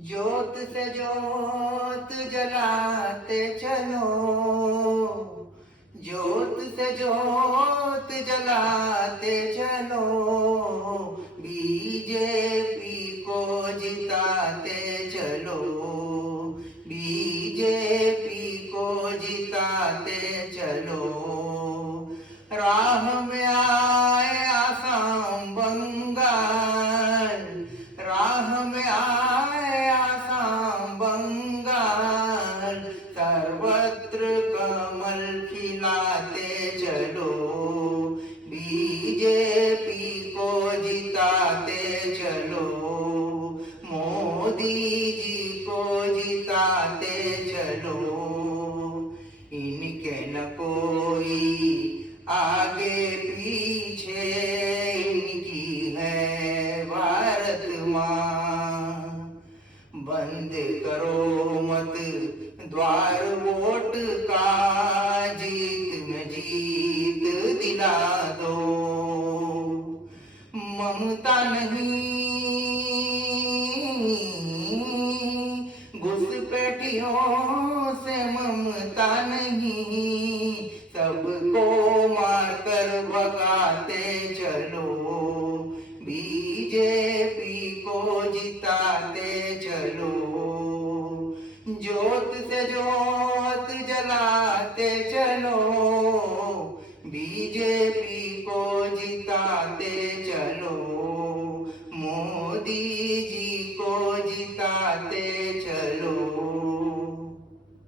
ज्योत से ज्योत जलाते चलो, ज्योत से ज्योत जलाते चलो, बीजेपी को जिताते चलो, बीजेपी को जिताते चलो। राह में आए आसाम बंगाल, राह में आए आसाम बंगाल, सर्वत्र कमल खिलाते चलो, बीजेपी को जिताते चलो, मोदी जी को जिताते चलो। इनके न कोई आगे पीछे, इनकी है भारत माँ। बंद करो मत द्वार वोट का, जीत में जीत दिला दो। ममता नहीं, घुसपैठियों से ममता नहीं, सबको मारकर भगाते चलो, बीजेपी को जिताते चलो। ज्योत से ज्योत जलाते चलो, बीजेपी को जिताते चलो, मोदी